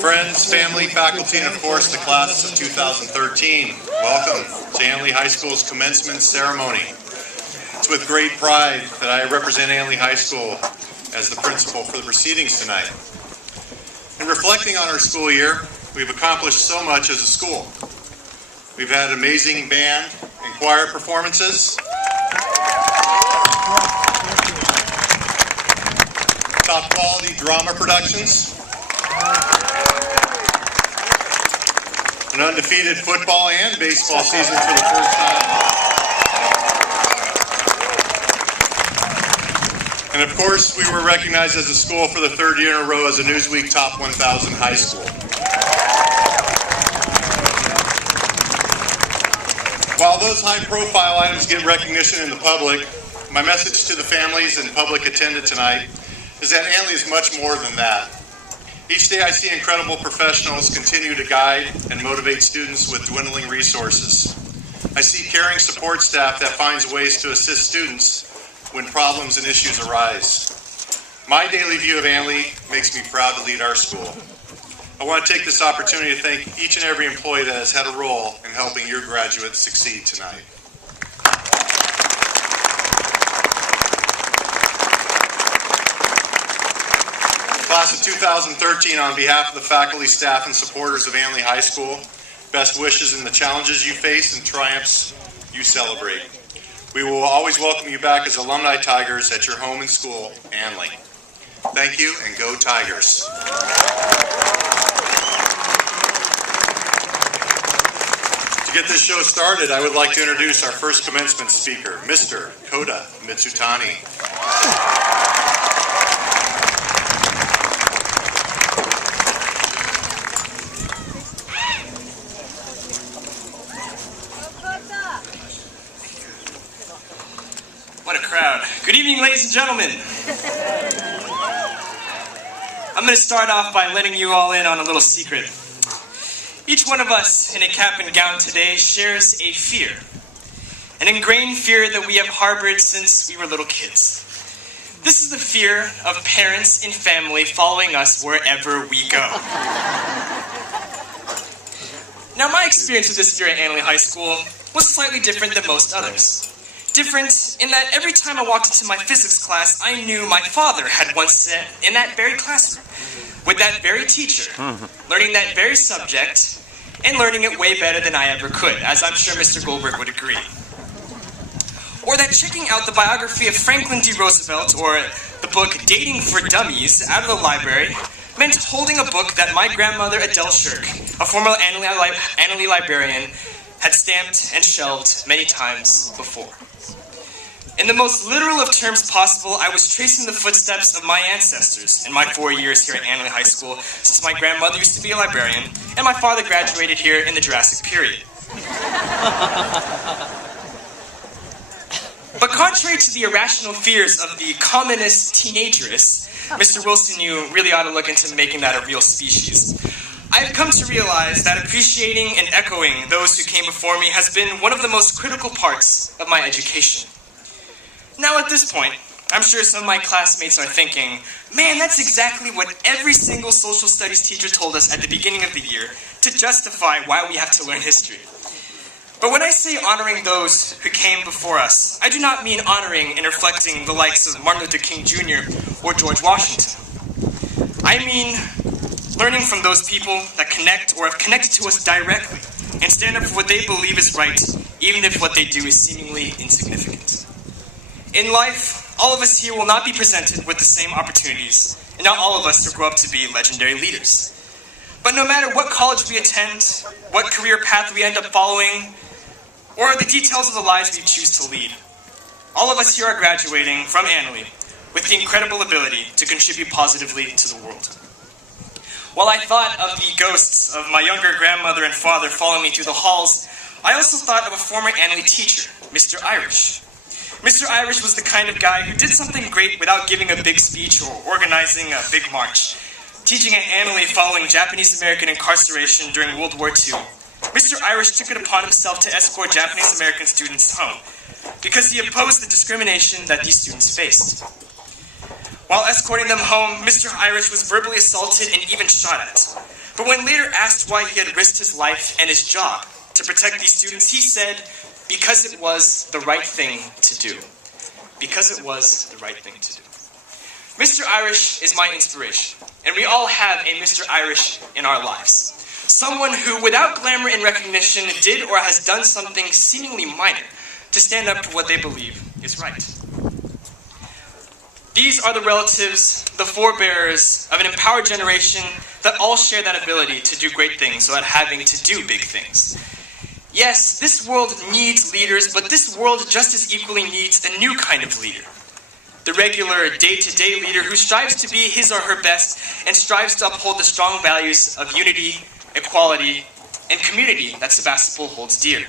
Friends, family, faculty, and of course the class of 2013, welcome to Annalee High School's commencement ceremony. It's with great pride that I represent Annalee High School as the principal for the proceedings tonight. In reflecting on our school year, we've accomplished so much as a school. We've had amazing band and choir performances, top quality drama productions, an undefeated football and baseball season for the first time, and of course we were recognized as a school for the third year in a row as a Newsweek Top 1000 high school. While those high-profile items get recognition in the public, my message to the families and public attended tonight is that Annalee is much more than that. Each day I see incredible professionals continue to guide and motivate students with dwindling resources. I see caring support staff that finds ways to assist students when problems and issues arise. My daily view of Annalee makes me proud to lead our school. I want to take this opportunity to thank each and every employee that has had a role in helping your graduates succeed tonight. Class of 2013, on behalf of the faculty, staff, and supporters of Annalee High School, best wishes in the challenges you face and triumphs you celebrate. We will always welcome you back as alumni Tigers at your home and school, Annalee. Thank you, and go Tigers. To get this show started, I would like to introduce our first commencement speaker, Mr. Kota Mizutani. What a crowd. Good evening, ladies and gentlemen. I'm going to start off by letting you all in on a little secret. Each one of us in a cap and gown today shares a fear, an ingrained fear that we have harbored since we were little kids. This is the fear of parents and family following us wherever we go. Now, my experience with this fear at Annalee High School was slightly different than most others. Different in that every time I walked into my physics class, I knew my father had once sat in that very classroom with that very teacher, learning that very subject, and learning it way better than I ever could, as I'm sure Mr. Goldberg would agree. Or that checking out the biography of Franklin D. Roosevelt or the book Dating for Dummies out of the library meant holding a book that my grandmother Adele Shirk, a former Annalee librarian, had stamped and shelved many times before. In the most literal of terms possible, I was tracing the footsteps of my ancestors in my 4 years here at Annalee High School, since my grandmother used to be a librarian, and my father graduated here in the Jurassic period. But contrary to the irrational fears of the commonest teenagerists, Mr. Wilson, you really ought to look into making that a real species. I have come to realize that appreciating and echoing those who came before me has been one of the most critical parts of my education. Now at this point, I'm sure some of my classmates are thinking, man, that's exactly what every single social studies teacher told us at the beginning of the year to justify why we have to learn history. But when I say honoring those who came before us, I do not mean honoring and reflecting the likes of Martin Luther King Jr. or George Washington. I mean learning from those people that connect or have connected to us directly and stand up for what they believe is right, even if what they do is seemingly insignificant. In life, all of us here will not be presented with the same opportunities, and not all of us will grow up to be legendary leaders. But no matter what college we attend, what career path we end up following, or the details of the lives we choose to lead, all of us here are graduating from Annalee with the incredible ability to contribute positively to the world. While I thought of the ghosts of my younger grandmother and father following me through the halls, I also thought of a former Annalee teacher, Mr. Irish. Mr. Irish was the kind of guy who did something great without giving a big speech or organizing a big march. Teaching at Annalee following Japanese-American incarceration during World War II, Mr. Irish took it upon himself to escort Japanese-American students home because he opposed the discrimination that these students faced. While escorting them home, Mr. Irish was verbally assaulted and even shot at. But when later asked why he had risked his life and his job to protect these students, he said, because it was the right thing to do. Because it was the right thing to do. Mr. Irish is my inspiration, and we all have a Mr. Irish in our lives. Someone who, without glamour and recognition, did or has done something seemingly minor to stand up for what they believe is right. These are the relatives, the forebearers of an empowered generation that all share that ability to do great things without having to do big things. Yes, this world needs leaders, but this world just as equally needs a new kind of leader. The regular, day-to-day leader who strives to be his or her best and strives to uphold the strong values of unity, equality, and community that Sebastopol holds dear.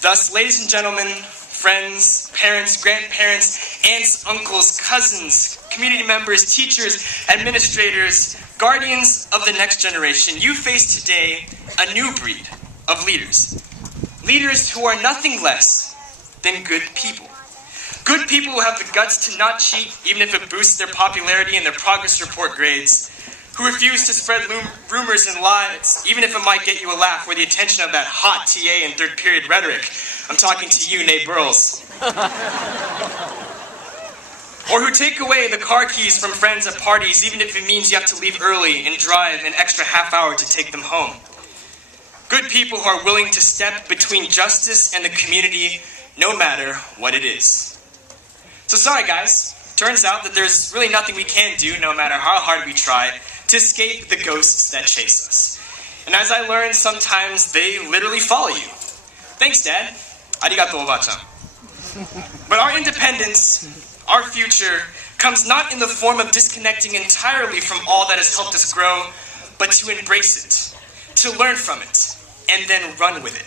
Thus, ladies and gentlemen, friends, parents, grandparents, aunts, uncles, cousins, community members, teachers, administrators, guardians of the next generation, you face today a new breed of leaders. Leaders who are nothing less than good people. Good people who have the guts to not cheat, even if it boosts their popularity and their progress report grades. Who refuse to spread rumors and lies, even if it might get you a laugh or the attention of that hot TA and third period rhetoric. I'm talking to you, Nate Burles. Or who take away the car keys from friends at parties, even if it means you have to leave early and drive an extra half hour to take them home. Good people who are willing to step between justice and the community, no matter what it is. So sorry guys, turns out that there's really nothing we can do, no matter how hard we try, to escape the ghosts that chase us. And as I learned, sometimes they literally follow you. Thanks, Dad. Arigato, Oba-chan. But our independence, our future, comes not in the form of disconnecting entirely from all that has helped us grow, but to embrace it, to learn from it, and then run with it.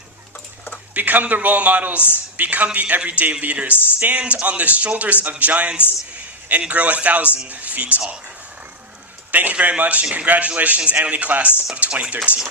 Become the role models, become the everyday leaders, stand on the shoulders of giants, and grow 1,000 feet taller. Thank you very much, and congratulations, Annalee Class of 2013.